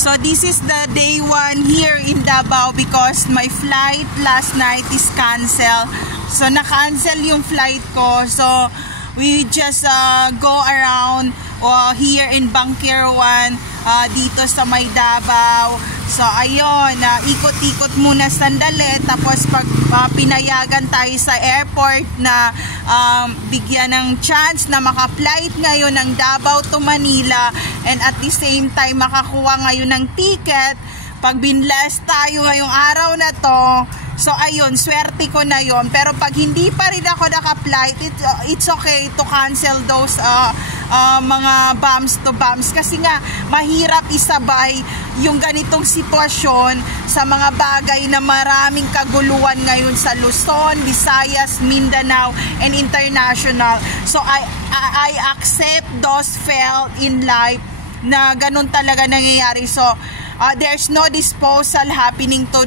So this is the day 1 here in Davao because my flight last night is canceled. So na-cancel yung flight ko. So we just go around here in Bangkirawan dito sa may Davao. So ayun, ikot-ikot muna sandali, tapos pag pinayagan tayo sa airport na bigyan ng chance na maka-flight ngayon ng Davao to Manila, and at the same time makakuha ngayon ng ticket pag binless tayo ngayong araw na to. So ayun, swerte ko na yon. Pero pag hindi pa rin ako naka-flight, it's okay to cancel those mga bumps to bumps, kasi nga mahirap isabay yung ganitong sitwasyon sa mga bagay na maraming kaguluhan ngayon sa Luzon, Visayas, Mindanao, and international. So I accept those felt in life na ganun talaga nangyayari. So there's no disposal happening to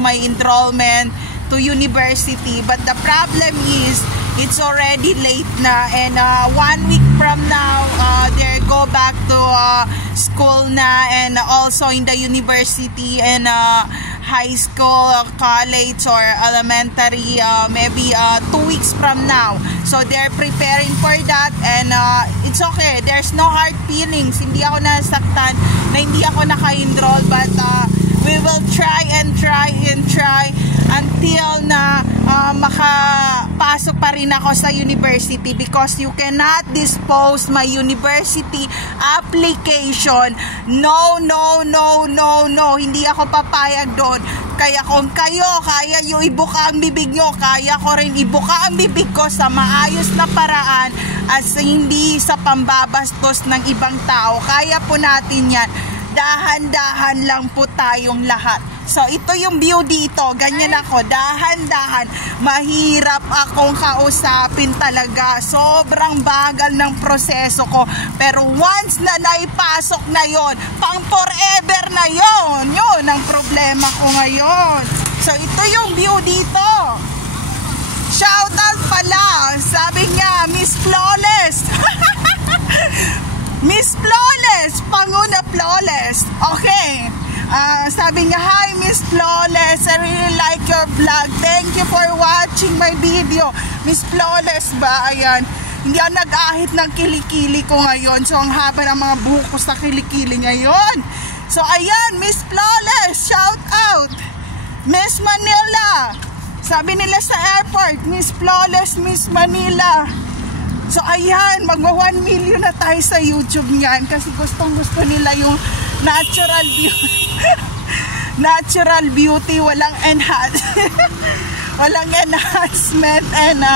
my enrollment to university, but the problem is it's already late na, and 1 week from now they go back to school na, and also in the university and high school, college, or elementary, maybe 2 weeks from now. So they're preparing for that, and it's okay. There's no hard feelings. Hindi ako nasaktan na hindi ako naka-enroll, but we will try until na makapasok pa rin ako sa university, because you cannot dispose my university application. No, hindi ako papayag doon. Kaya kung kayo, kaya yung ibuka ang bibig nyo, kaya ko rin ibuka ang bibig ko sa maayos na paraan at hindi sa pambabastos ng ibang tao. Kaya po natin yan. Dahan-dahan lang po tayong lahat. So ito yung view dito, ganyan ako, dahan-dahan. Mahirap akong kausapin talaga, sobrang bagal ng proseso ko. Pero once na naipasok na yon, pang forever na yon, yun ang problema ko ngayon. So ito yung view dito. Shoutout pala, sabi niya, Miss Flawless. Miss Flawless, Panguna Flawless. Okay. Sabi niya, hi Miss Flawless, I really like your vlog. Thank you for watching my video. Miss Flawless ba? Ayan. Hindi ako nag-ahit ng kilikili ko ngayon. So ang haba ng mga buhok ko sa kilikili ngayon. So ayan, Miss Flawless, shout out. Miss Manila. Sabi nila sa airport, Miss Flawless, Miss Manila. So ayan, magwa 1 million na tayo sa YouTube niyan, kasi gustong-gusto nila yung natural beauty. Natural beauty, walang walang enhancement, and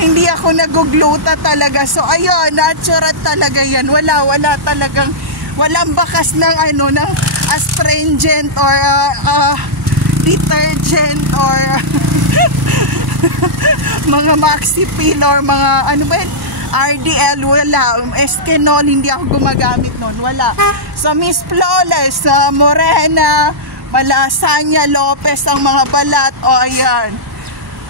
hindi ako nagugluta talaga. So ayun, natural talaga yan. Wala talagang, walang bakas ng ng astringent or detergent or mga Maxi Peel or mga RDL, wala. Eskenol, hindi ako gumagamit nun, wala. So Miss Flawless, Morena, Malasanya Lopez ang mga balat. O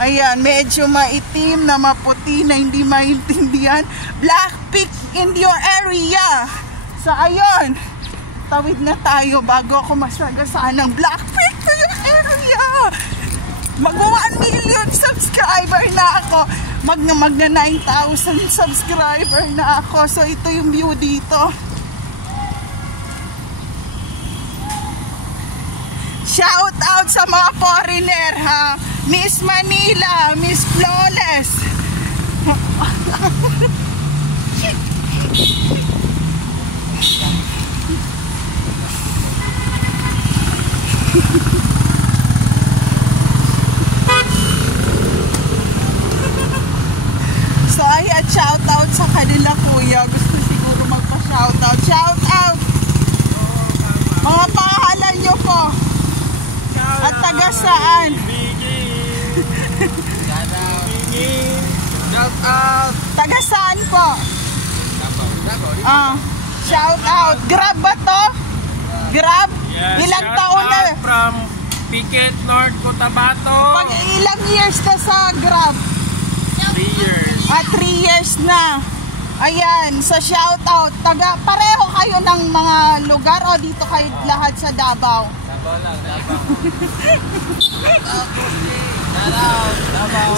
ayan, medyo maitim na maputi na hindi maintindihan. Blackpink in your area. So ayun, tawid na tayo bago ako masagasaan ng Blackpink to your area. Mag-1 million subscriber na ako. Magna 9,000 subscriber na ako. So ito yung view dito. Shout out sa mga foreigner, ha. Miss Manila, Miss Flawless. So ayan, shout out sa kanila, kuya. Gusto siguro magpa-shout out. Shout out! Mga pangalan nyo po. At taga saan? Shout out! Taga saan po? Shout out. Grab ba to? Grab? Yes, ilang taon na? From Piquet, North Cotabato. Pag ilang years ka sa Grab? 3 years. 3 years na. Ayan, so shout out. Pareho kayo ng mga lugar o dito kayo lahat sa Davao? Davao lang, Davao.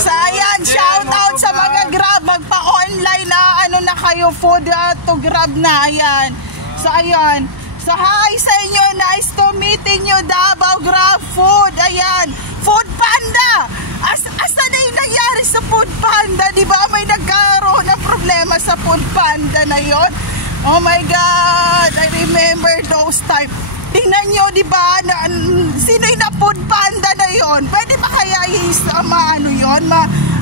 So ayan, shout out sa mga Grab. Magpa-online na ano na kayo, food to Grab na. Ayan. So ayan. So hi sa inyo. Nice to meeting you, Davao Grab Food. Ayan. Food Panda. Asa na yung nangyari sa Food Panda? Di ba may nagkaroon ng problema sa Food Panda na yon? Oh my God, I remember those times. Tingnan nyo, di ba, sino yung na Food Panda na yon? Pwede ba kaya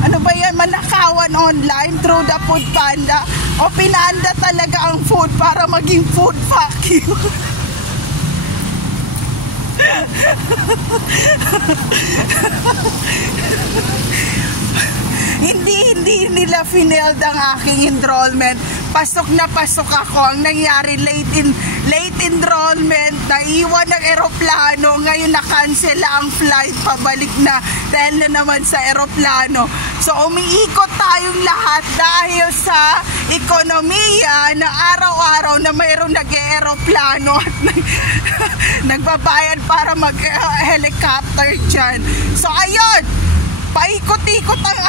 ano ba yan, manakawan online through the Food Panda? O pinanda talaga ang food para maging food fuck you? Hindi nila fineld ang aking enrollment. Pasok na pasok ako. Ang nangyari, late enrollment, naiwan ng eroplano. Ngayon na-cancel ang flight, pabalik na dahil na naman sa eroplano. So umiikot tayong lahat dahil sa ekonomiya na araw-araw na mayroong nag-eroplano at nagbabayad para mag-helicopter dyan. So ayun, paikot-ikot ang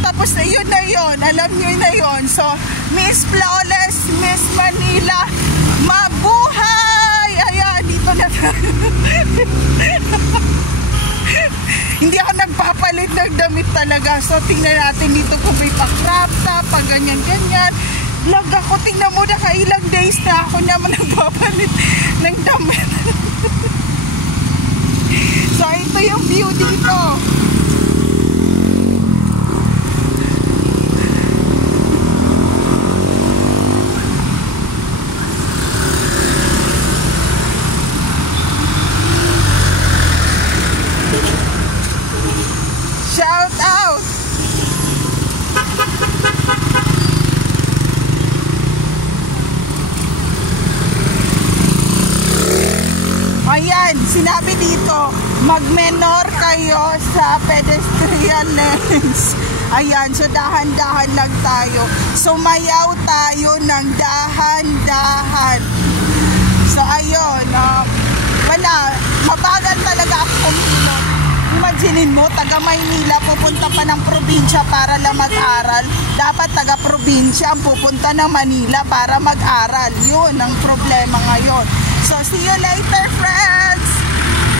tapos yun na yun, alam nyo na yun. So Miss Flawless, Miss Manila, mabuhay! Ayan, dito na hindi ako nagpapalit ng damit talaga. So tingnan natin dito kung may pa-crop top, pa ganyan-ganyan. Vlog ako, tingnan mo, nakailang days na ako naman nagpapalit ng damit. So ito yung view dito. Shout out! Ayan, sinabi dito, mag-menor kayo sa pedestrian lanes. Ayan, so dahan-dahan lang tayo. Sumayaw tayo ng dahan-dahan. So ayun, wala, mabagal talaga ako kumilot. Imaginin mo, taga Maynila pupunta pa ng probinsya para lang mag-aral. Dapat taga probinsya ang pupunta ng Manila para mag-aral. Yun ang problema ngayon. So see you later, friends!